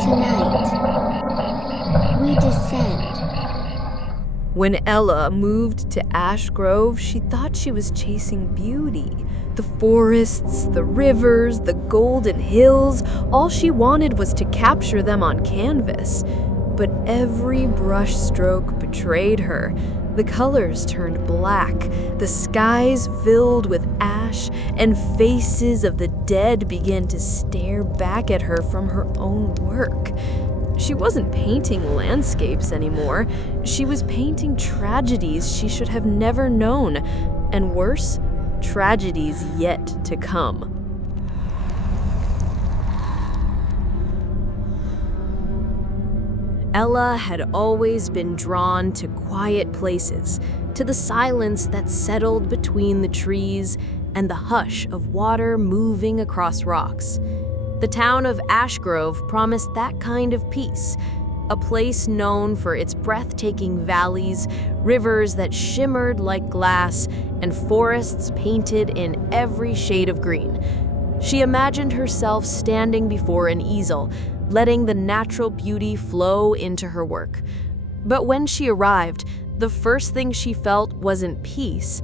Tonight, we descend. When Ella moved to Ashgrove, she thought she was chasing beauty. The forests, the rivers, the golden hills, all she wanted was to capture them on canvas. But every brushstroke betrayed her. The colors turned black, the skies filled with ash, and faces of the dead began to stare back at her from her own work. She wasn't painting landscapes anymore. She was painting tragedies she should have never known, and worse, tragedies yet to come. Ella had always been drawn to quiet places, to the silence that settled between the trees and the hush of water moving across rocks. The town of Ashgrove promised that kind of peace, a place known for its breathtaking valleys, rivers that shimmered like glass, and forests painted in every shade of green. She imagined herself standing before an easel, letting the natural beauty flow into her work. But when she arrived, the first thing she felt wasn't peace.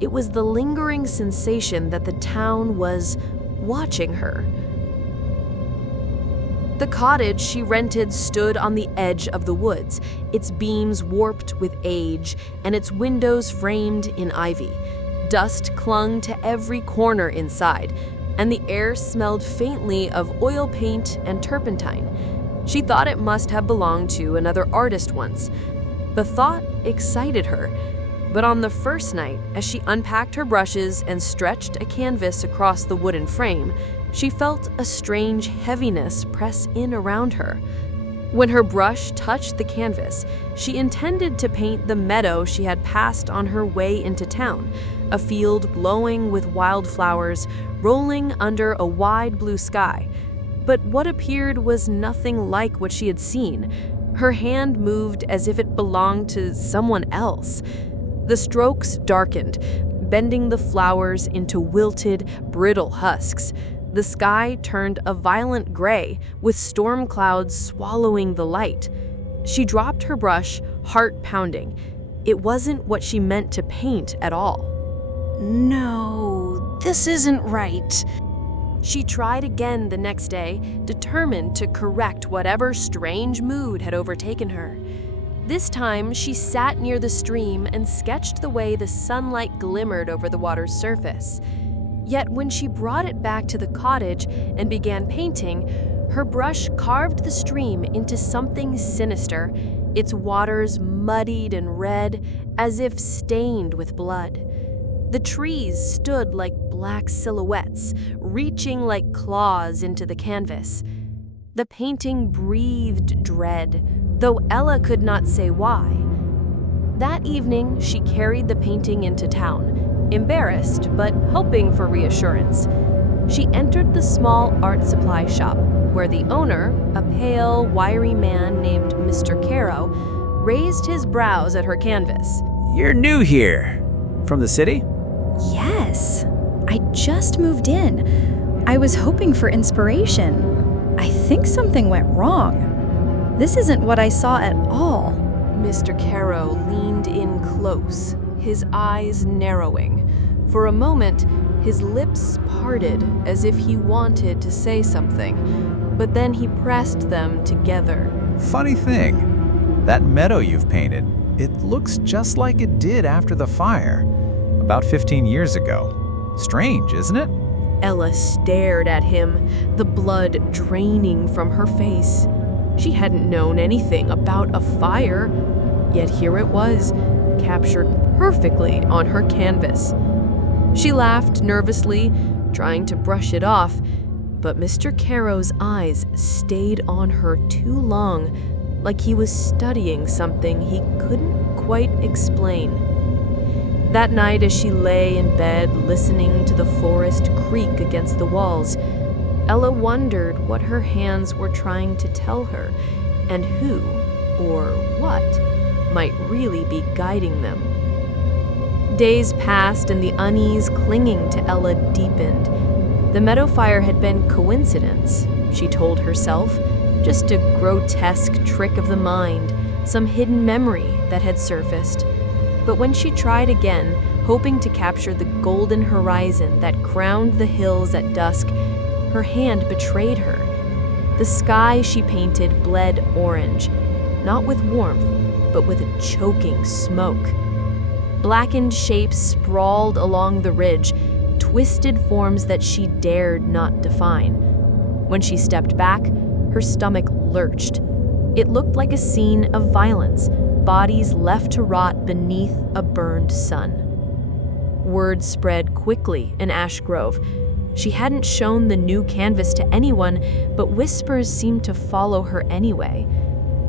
It was the lingering sensation that the town was watching her. The cottage she rented stood on the edge of the woods, its beams warped with age and its windows framed in ivy. Dust clung to every corner inside, and the air smelled faintly of oil paint and turpentine. She thought it must have belonged to another artist once. The thought excited her, but on the first night, as she unpacked her brushes and stretched a canvas across the wooden frame, she felt a strange heaviness press in around her. When her brush touched the canvas, she intended to paint the meadow she had passed on her way into town, a field glowing with wildflowers, rolling under a wide blue sky. But what appeared was nothing like what she had seen. Her hand moved as if it belonged to someone else. The strokes darkened, bending the flowers into wilted, brittle husks. The sky turned a violent gray, with storm clouds swallowing the light. She dropped her brush, heart pounding. It wasn't what she meant to paint at all. No, this isn't right. She tried again the next day, determined to correct whatever strange mood had overtaken her. This time, she sat near the stream and sketched the way the sunlight glimmered over the water's surface. Yet when she brought it back to the cottage and began painting, her brush carved the stream into something sinister, its waters muddied and red, as if stained with blood. The trees stood like black silhouettes, reaching like claws into the canvas. The painting breathed dread, though Ella could not say why. That evening, she carried the painting into town, embarrassed but hoping for reassurance. She entered the small art supply shop, where the owner, a pale, wiry man named Mr. Caro, raised his brows at her canvas. You're new here. From the city? Yes, I just moved in. I was hoping for inspiration. I think something went wrong. This isn't what I saw at all. Mr. Caro leaned in close, his eyes narrowing. For a moment, his lips parted as if he wanted to say something, but then he pressed them together. Funny thing, that meadow you've painted, it looks just like it did after the fire, about 15 years ago. Strange, isn't it? Ella stared at him, the blood draining from her face. She hadn't known anything about a fire, yet here it was, captured perfectly on her canvas. She laughed nervously, trying to brush it off, but Mr. Caro's eyes stayed on her too long, like he was studying something he couldn't quite explain. That night, as she lay in bed listening to the forest creak against the walls, Ella wondered what her hands were trying to tell her, and who, or what, might really be guiding them. Days passed and the unease clinging to Ella deepened. The meadow fire had been coincidence, she told herself, just a grotesque trick of the mind, some hidden memory that had surfaced. But when she tried again, hoping to capture the golden horizon that crowned the hills at dusk, her hand betrayed her. The sky she painted bled orange, not with warmth, but with a choking smoke. Blackened shapes sprawled along the ridge, twisted forms that she dared not define. When she stepped back, her stomach lurched. It looked like a scene of violence, bodies left to rot beneath a burned sun. Word spread quickly in Ashgrove. She hadn't shown the new canvas to anyone, but whispers seemed to follow her anyway.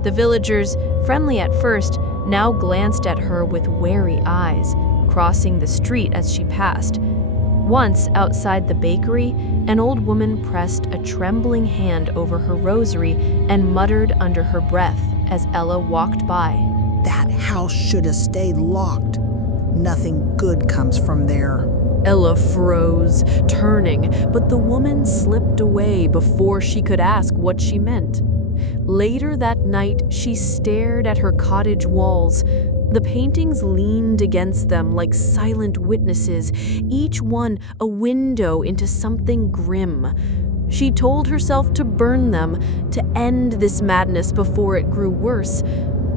The villagers, friendly at first, now glanced at her with wary eyes, crossing the street as she passed. Once, outside the bakery, an old woman pressed a trembling hand over her rosary and muttered under her breath as Ella walked by. That house should have stayed locked. Nothing good comes from there. Ella froze, turning, but the woman slipped away before she could ask what she meant. Later that night, she stared at her cottage walls. The paintings leaned against them like silent witnesses, each one a window into something grim. She told herself to burn them, to end this madness before it grew worse.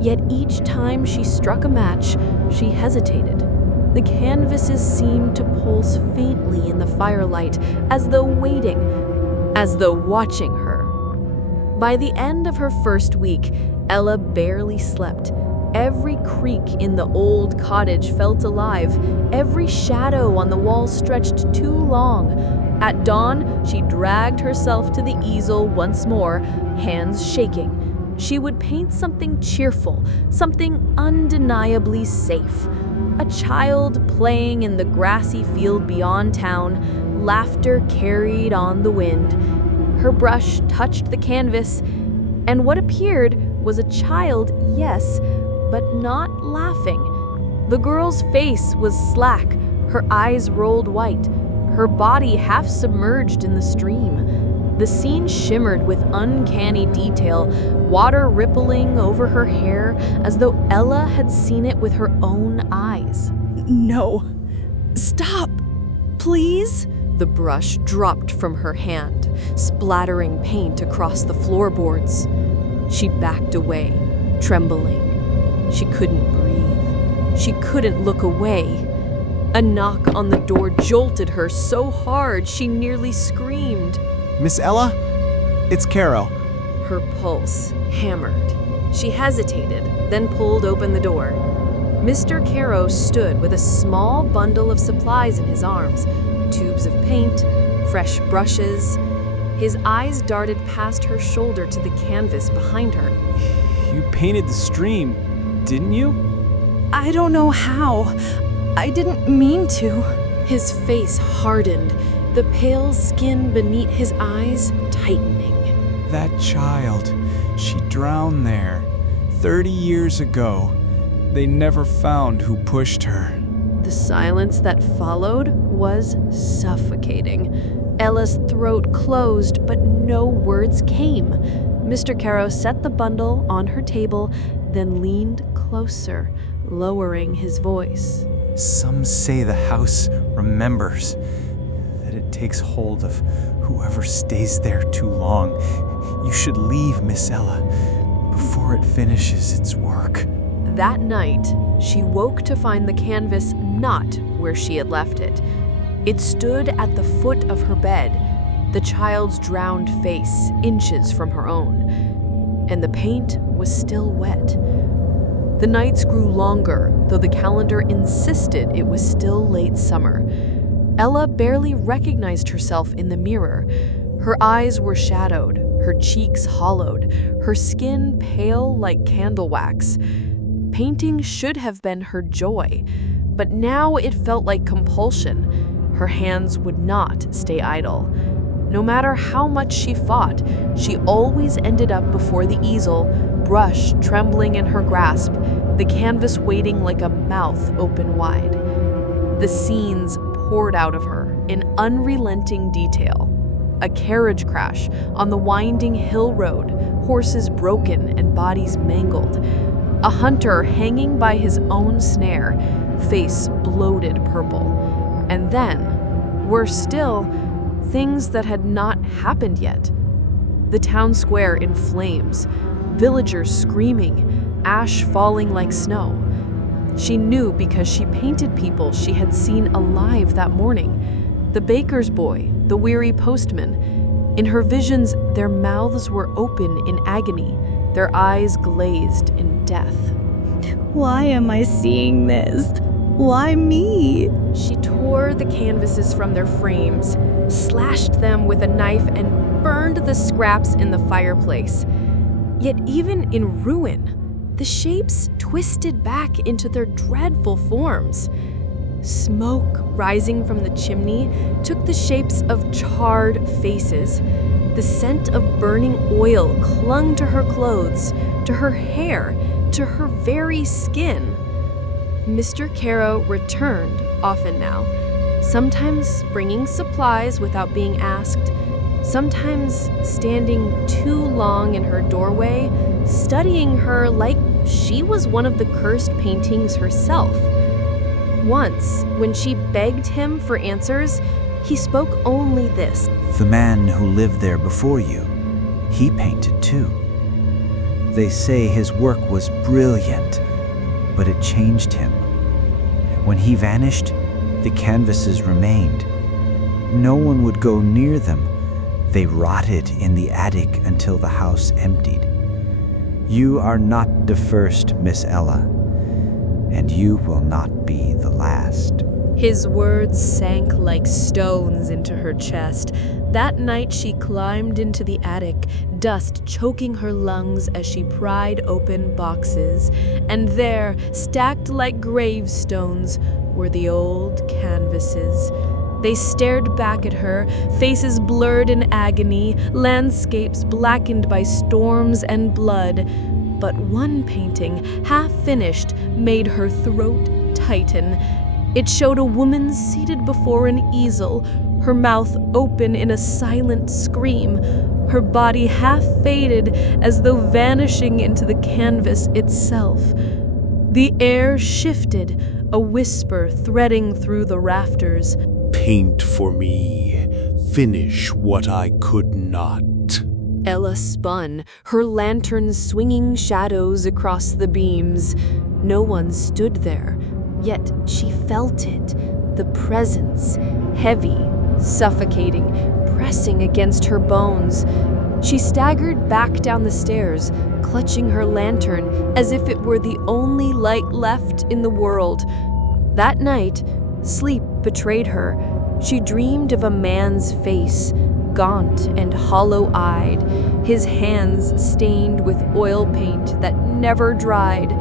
Yet each time she struck a match, she hesitated. The canvases seemed to pulse faintly in the firelight, as though waiting, as though watching her. By the end of her first week, Ella barely slept. Every creak in the old cottage felt alive. Every shadow on the wall stretched too long. At dawn, she dragged herself to the easel once more, hands shaking. She would paint something cheerful, something undeniably safe. A child playing in the grassy field beyond town, laughter carried on the wind. Her brush touched the canvas, and what appeared was a child, yes, but not laughing. The girl's face was slack, her eyes rolled white, her body half submerged in the stream. The scene shimmered with uncanny detail, water rippling over her hair as though Ella had seen it with her own eyes. No. Stop. Please? The brush dropped from her hand, splattering paint across the floorboards. She backed away, trembling. She couldn't breathe. She couldn't look away. A knock on the door jolted her so hard she nearly screamed. Miss Ella? It's Caro. Her pulse hammered. She hesitated, then pulled open the door. Mr. Caro stood with a small bundle of supplies in his arms, tubes of paint, fresh brushes. His eyes darted past her shoulder to the canvas behind her. You painted the stream, didn't you? I don't know how. I didn't mean to. His face hardened, the pale skin beneath his eyes tightening. That child, she drowned there 30 years ago. They never found who pushed her. The silence that followed was suffocating. Ella's throat closed, but no words came. Mr. Caro set the bundle on her table, then leaned closer, lowering his voice. Some say the house remembers, that it takes hold of whoever stays there too long. You should leave, Miss Ella, before it finishes its work. That night, she woke to find the canvas not where she had left it. It stood at the foot of her bed, the child's drowned face inches from her own, and the paint was still wet. The nights grew longer, though the calendar insisted it was still late summer. Ella barely recognized herself in the mirror. Her eyes were shadowed, her cheeks hollowed, her skin pale like candle wax. Painting should have been her joy, but now it felt like compulsion. Her hands would not stay idle. No matter how much she fought, she always ended up before the easel, brush trembling in her grasp, the canvas waiting like a mouth open wide. The scenes poured out of her, in unrelenting detail. A carriage crash on the winding hill road, horses broken and bodies mangled. A hunter hanging by his own snare, face bloated purple. And then, worse still, things that had not happened yet. The town square in flames, villagers screaming, ash falling like snow. She knew because she painted people she had seen alive that morning. The baker's boy, the weary postman. In her visions, their mouths were open in agony, their eyes glazed in death. Why am I seeing this? Why me? She tore the canvases from their frames, slashed them with a knife, and burned the scraps in the fireplace. Yet even in ruin, the shapes twisted back into their dreadful forms. Smoke rising from the chimney took the shapes of charred faces. The scent of burning oil clung to her clothes, to her hair, to her very skin. Mr. Caro returned often now, sometimes bringing supplies without being asked, sometimes standing too long in her doorway, studying her like she was one of the cursed paintings herself. Once, when she begged him for answers, he spoke only this. The man who lived there before you, he painted too. They say his work was brilliant, but it changed him. When he vanished, the canvases remained. No one would go near them. They rotted in the attic until the house emptied. You are not the first, Miss Ella, and you will not be the last. His words sank like stones into her chest. That night she climbed into the attic, dust choking her lungs as she pried open boxes, and there, stacked like gravestones, were the old canvases. They stared back at her, faces blurred in agony, landscapes blackened by storms and blood. But one painting, half finished, made her throat tighten. It showed a woman seated before an easel, her mouth open in a silent scream, her body half faded as though vanishing into the canvas itself. The air shifted, a whisper threading through the rafters. Paint for me, finish what I could not. Ella spun, her lantern swinging shadows across the beams. No one stood there, yet she felt it, the presence, heavy, suffocating, pressing against her bones. She staggered back down the stairs, clutching her lantern as if it were the only light left in the world. That night, sleep betrayed her. She dreamed of a man's face, gaunt and hollow-eyed, his hands stained with oil paint that never dried.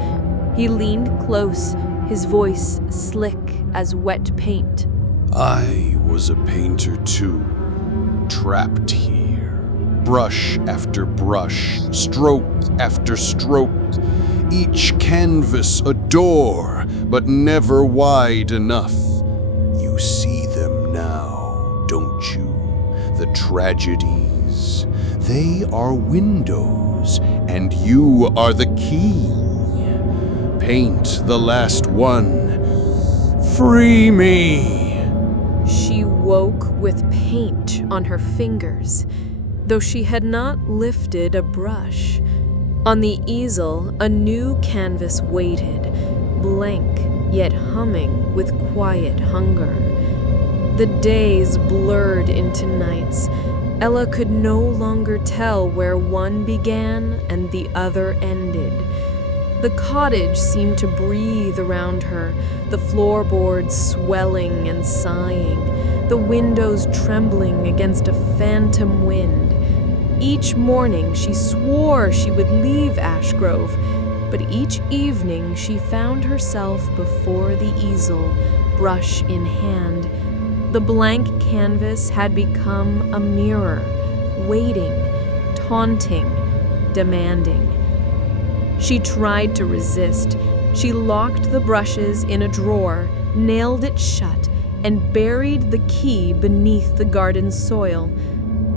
He leaned close, his voice slick as wet paint. I was a painter too, trapped here. Brush after brush, stroke after stroke. Each canvas a door, but never wide enough. You see them now, don't you? The tragedies. They are windows, and you are the key. Paint the last one. Free me! She woke with paint on her fingers, though she had not lifted a brush. On the easel, a new canvas waited, blank yet humming with quiet hunger. The days blurred into nights. Ella could no longer tell where one began and the other ended. The cottage seemed to breathe around her, the floorboards swelling and sighing, the windows trembling against a phantom wind. Each morning she swore she would leave Ashgrove, but each evening she found herself before the easel, brush in hand. The blank canvas had become a mirror, waiting, taunting, demanding. She tried to resist. She locked the brushes in a drawer, nailed it shut, and buried the key beneath the garden's soil.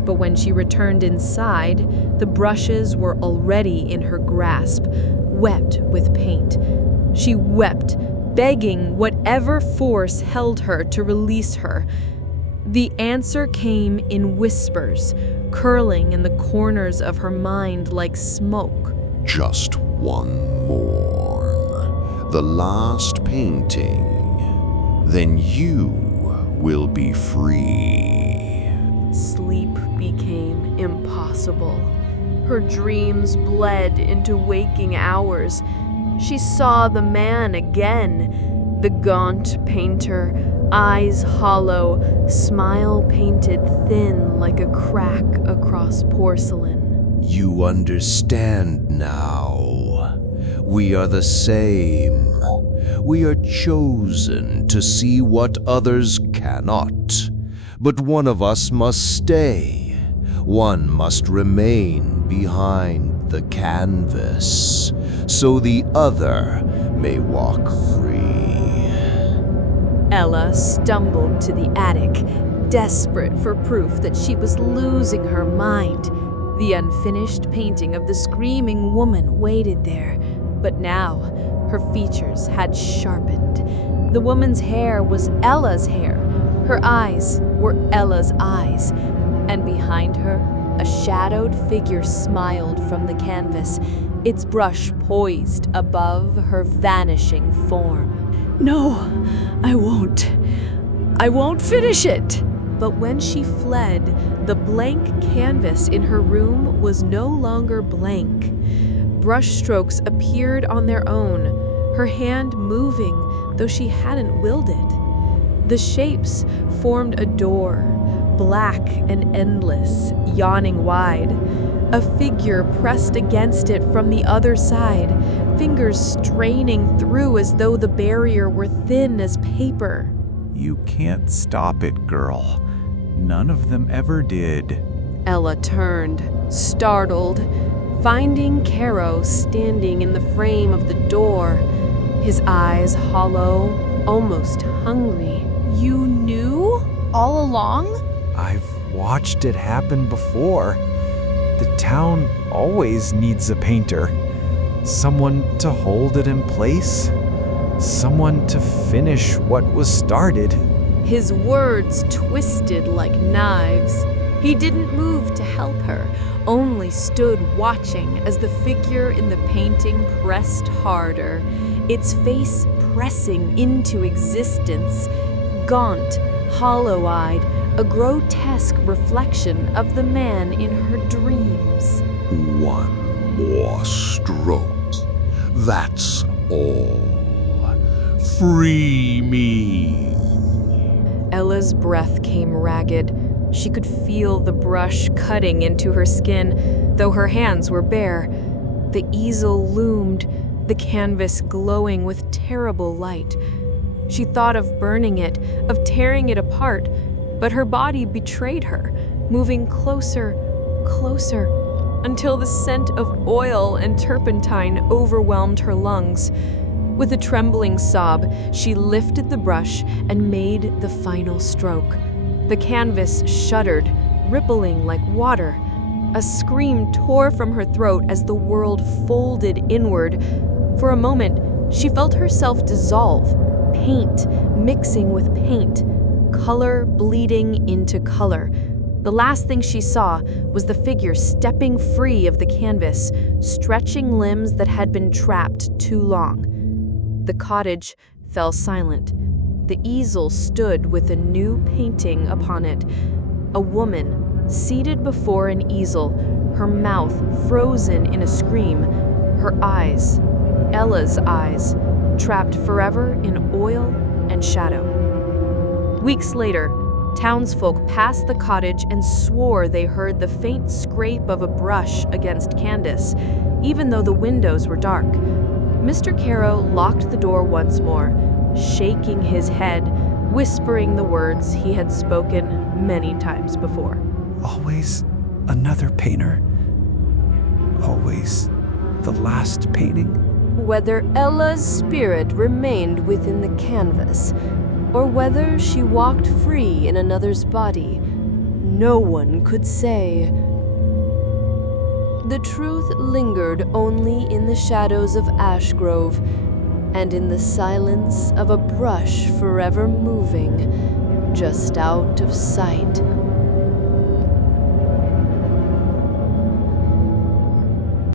But when she returned inside, the brushes were already in her grasp, wet with paint. She wept, begging whatever force held her to release her. The answer came in whispers, curling in the corners of her mind like smoke. Just one more. The last painting. Then you will be free. Sleep became impossible. Her dreams bled into waking hours. She saw the man again, the gaunt painter, eyes hollow, smile painted thin like a crack across porcelain. You understand now. We are the same. We are chosen to see what others cannot. But one of us must stay. One must remain behind the canvas, so the other may walk free. Ella stumbled to the attic, desperate for proof that she was losing her mind. The unfinished painting of the screaming woman waited there, but now her features had sharpened. The woman's hair was Ella's hair. Her eyes were Ella's eyes. And behind her, a shadowed figure smiled from the canvas, its brush poised above her vanishing form. No, I won't. I won't finish it. But when she fled, the blank canvas in her room was no longer blank. Brushstrokes appeared on their own, her hand moving, though she hadn't willed it. The shapes formed a door, black and endless, yawning wide. A figure pressed against it from the other side, fingers straining through as though the barrier were thin as paper. You can't stop it, girl. None of them ever did. Ella turned, startled, finding Caro standing in the frame of the door, his eyes hollow, almost hungry. You knew all along? I've watched it happen before. The town always needs a painter. Someone to hold it in place. Someone to finish what was started. His words twisted like knives. He didn't move to help her, only stood watching as the figure in the painting pressed harder, its face pressing into existence, gaunt, hollow-eyed, a grotesque reflection of the man in her dreams. One more stroke. That's all. Free me. Ella's breath came ragged. She could feel the brush cutting into her skin, though her hands were bare. The easel loomed, the canvas glowing with terrible light. She thought of burning it, of tearing it apart, but her body betrayed her, moving closer, closer, until the scent of oil and turpentine overwhelmed her lungs. With a trembling sob, she lifted the brush and made the final stroke. The canvas shuddered, rippling like water. A scream tore from her throat as the world folded inward. For a moment, she felt herself dissolve, paint mixing with paint, color bleeding into color. The last thing she saw was the figure stepping free of the canvas, stretching limbs that had been trapped too long. The cottage fell silent. The easel stood with a new painting upon it. A woman, seated before an easel, her mouth frozen in a scream, her eyes, Ella's eyes, trapped forever in oil and shadow. Weeks later, townsfolk passed the cottage and swore they heard the faint scrape of a brush against canvas, even though the windows were dark. Mr. Caro locked the door once more, shaking his head, whispering the words he had spoken many times before. Always another painter. Always the last painting. Whether Ella's spirit remained within the canvas, or whether she walked free in another's body, no one could say. The truth lingered only in the shadows of Ashgrove and in the silence of a brush forever moving, just out of sight